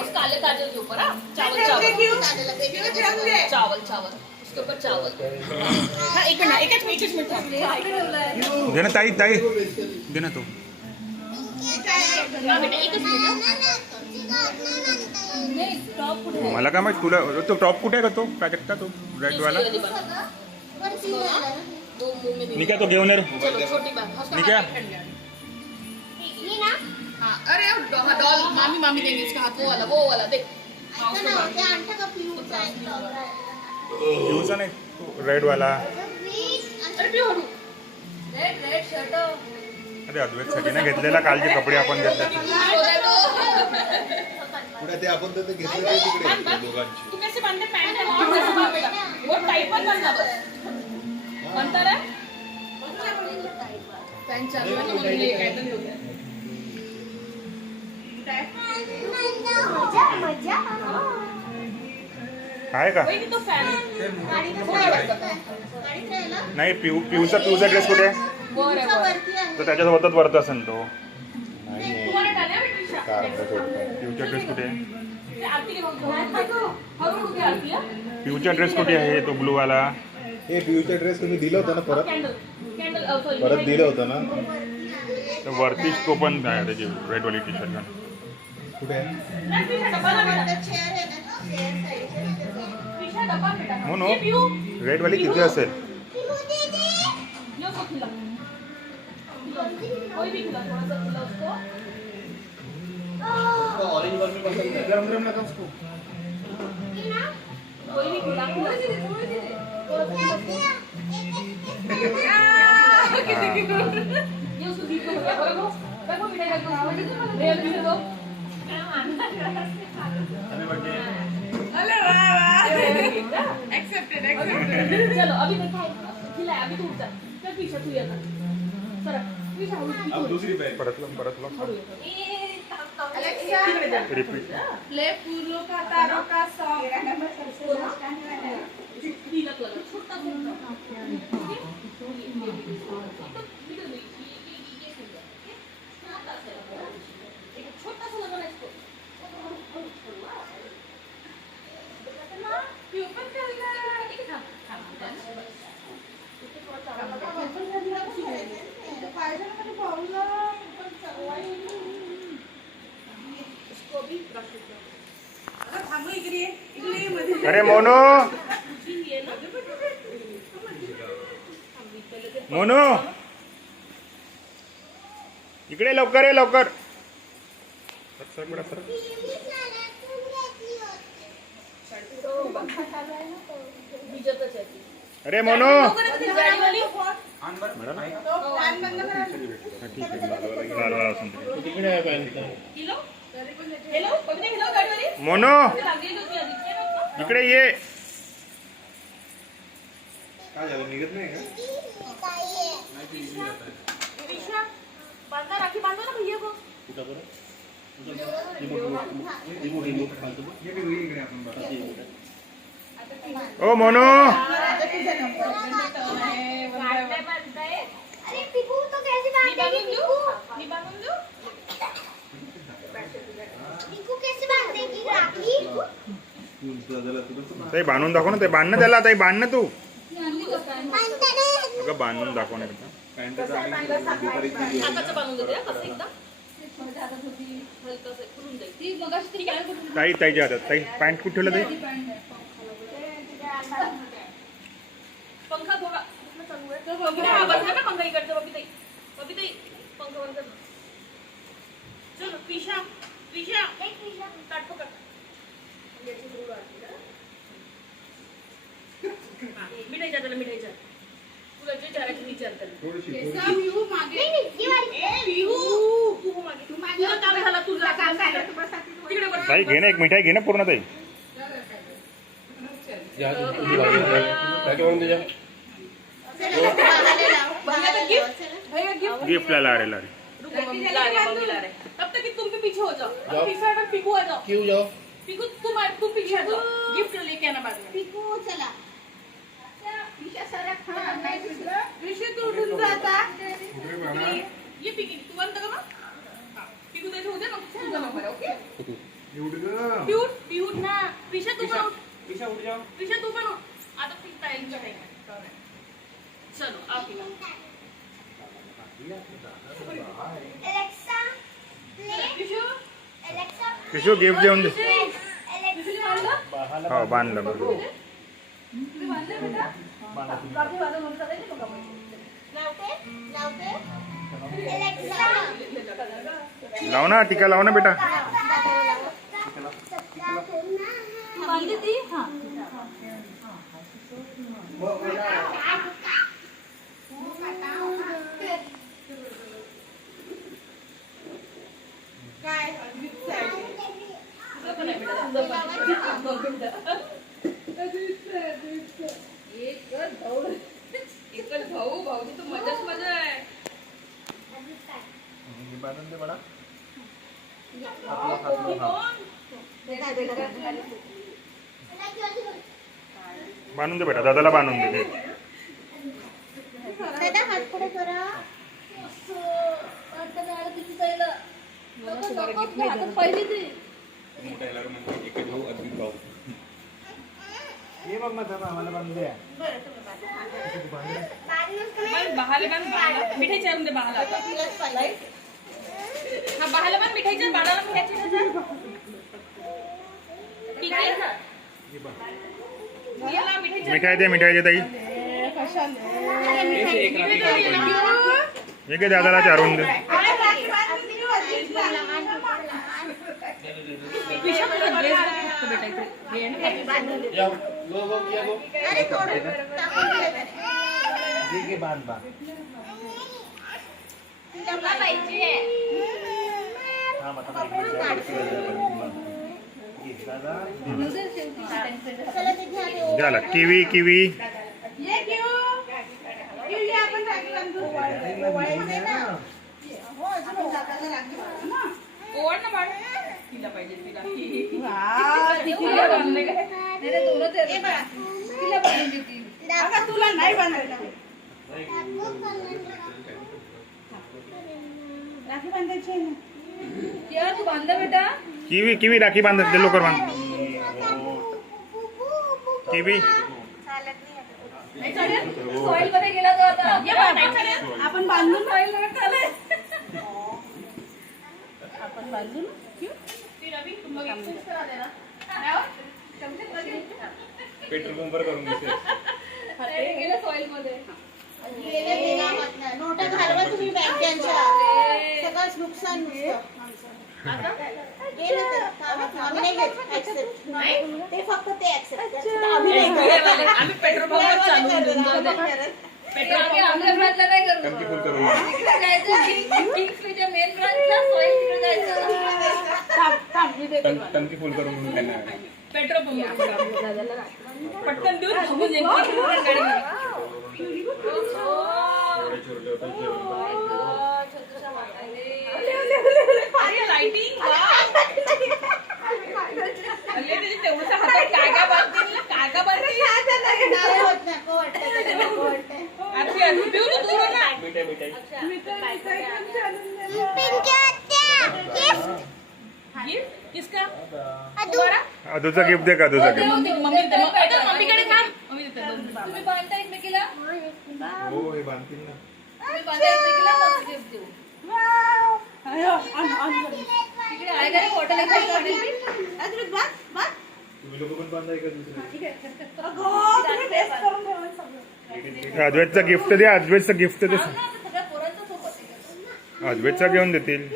उस काले काजल के ऊपर चावल चावल चावल चावल उसके ऊपर चावल। हाँ एक मिनट दे ना ताई ताई दे ना तू बेटा एकच मिनिट। मला काय माहित तुला तो टॉप कुठे आहे का तो प्राजक्ता तो रेड वाला निका तो घेऊन ये रे चलो छोटी बात निका हाँ अरे डॉल मामी मामी देंगे इसका हाथ वो वाला देख। घेऊचा नाही तो रेड वाला अरे पिऊ हळू रेड शर्ट अरे अद्वैत साठी ना घेतलेला कालचे कपडे आपण घेतले पुढे ते आपण तर घेतले तिकडे दोघांची तू कैसे बांधते पैंट है और कैसे बांध बेटा वो टाइट मत बांधना बस बनता रहा पैंट चालू है ना मम्मी ने काटन हो गया आहे का वही तो फैन नाही पिऊचा ड्रेस कुठे आहे तर त्याच्यासोबतच वरत असेल तो तुम्हारे डाले बेटा पिऊचा ड्रेस कुठे आहे आरती के भाग आरती है पिऊचा ड्रेस कुठे आहे तो ब्लू वाला हे पियूचा ड्रेस तुम्ही दिलं होतं ना परत कैंडल परत दिलं होतं ना तर वरतीच तो पण आहे त्याची रेडवाली टी शर्ट कुठे आहे म्हणून रेडवाली किती असेल कोई भी खिला थोड़ा सा खिला उसको ऑरेंज वर में गरम गरम लगा उसको कोई भी खिला ये उसको दीप को रखो मिठाई रखो रेल भी दो एक्सेप्टेड चलो अभी देखो खिलाया अभी तू जा चल पीछे तू ये सरक पीछे अब दूसरी पे परत रिपीट ले फूलों का तारों का सॉन्ग तिलक लगा छोटा छोटा सा लगाना इसको अरे मोनू मोनू इकडे लवकर ये लवकर अरे मोनू मोनू इकडे ये काय झालं निघत नाही का बांधा राखी बांधो ना भैया को ओ मोनू अरे पिकू तो कैसे बांधेगी पिकू कैसे बांधेगी राखी ताई बांधून दाखव ना ते बांध ना त्याला ताई बांध ना तू बांधता नाही अगं बांधून दाखव ना एकदा हाताचं बांधून देते कसं एकदम हलकं करून दे ती मगाशी तरी काय कुठून ताई ताईच्या हातात ताई पॅन्ट कुठे ठेवलं ताई पंखा थोडा चालू आहे हा बंद कर ना पंखा इकडचा बबी ताई पंखा बंद कर चलो पिशा ताट पकड मिठाई जा त्याला मिठाई जा तुला जे चाराची विचार त्याला विहू मागे ये वाली ए विहू तू मागे तुला काम झाला तुझा काम झालं तिकडे बघ ताई घे ना एक मिठाई घे ना पूर्ण ताई गिफ्ट ला रे ला रहे तब तक कि तुम भी पीछे हो जाओ पीछे हटो पिकू आ जाओ क्यों जाओ पिकू तुम पीछे आ जाओ गिफ्ट लेके आना बाद में पिकू चला ऋषि तू उठून जाता ये पिकी तू बंद कर ना पिकू उठ गं. पिऊट ना. पिशा तू पण उठ. ईशा उठ जाओ. पिशा तू पण उठ. आता ती ताईंच्या काही नाही. चलो आप पिला. Alexa, play. पिशू Alexa, पिशू गिफ्ट देऊन दे. Alexa. हो बांधलं बरोबर. लावते? लावते? Alexa. लाव ना टीका लाव ना बेटा. बांधली ती हा एकच भाऊ भाऊची तर मजाच मजा आहे. बांधून दे बडा. बांधून दे बेटा दादाला बांधून दे. दादा हात पुढे करा. ये बघ ना त्याला आम्हाला बांधून द्या. बहाले पण मिठाई चालून दे बहाला आता. हा बहाला पण मिठाईच्या बाळाला मिठाई ठीक आहे ना. याला मिठाईच्या मिठाई दे मिठाई दे ताई. हे काय दादाला चारून दे. पिशा तुला ड्रेस बघतो बेटा इकडे. या गो गो या गो. अरे थोडं टाकून दे. ये घे बांध बांध. डब्बा पाहिजे. हा मग आता ये दादा. चला ते घ्या ते. झालं किवी किवी. ओढ ना बाळ. तिला पाहिजे तिला. तिला बांधले काय? तुला नाही तू बांधला बेटा. किवी किवी राखी बांधत दे लवकर बांध. किवी सॉइल मध्ये गेला तो आता. आपण बांधून सॉइल मध्ये चालले. आपण बांधून ती रवी तुम्हाला एक्सचेंज करा दे ना. पेट्रोल पंपवर करून घेते. ते गेलं सॉइल मध्ये. नोटा घालवा तुम्ही बँकांच्या. सगळंच नुकसान नुसतं. गेलं तर आम्ही नाही घेत accept. ते फक्त ते accept करतात. आम्ही नाही करत. आम्ही पेट्रोल पंपवर चालू पेट्रोल आमच्या ब्रांचला नाही करू. टंकी फुल करून तिकडे जायचं किंग्सलीच्या मेन ब्रांचला सॉइल तिकडे जायचं. टंकी फुल करून त्यांना पेट्रोल पंप पटकन देऊन थांबून जाईल. लाइटिंग तेवढ्या हातात काय काय बांधतील काय काय बांधतील. नाही होत, नको वाटतं, नको वाटतं. आरती आरती पिऊ तू दूर ना. मिठाई मिठाई. गिफ्ट किसका अदू. आदूचा गिफ्ट दे का आदूचा गिफ्ट. मम्मी मम्मीकडे थांब. मम्मी देते. तुम्ही बांधता एकमेकीला. हो हे बांधतील ना. तुम्ही बांधता एकमेकीला मग गिफ्ट देऊ. तिकडे आहे का रे बॉटल आहे का? तुम्ही लोक पण बांधा एका दुसऱ्या. अद्वैतचा गिफ्ट दे. अद्वैतचा गिफ्ट दे. सगळ्या पोरांचं सोबत आहे. अद्वैतचा घेऊन देतील.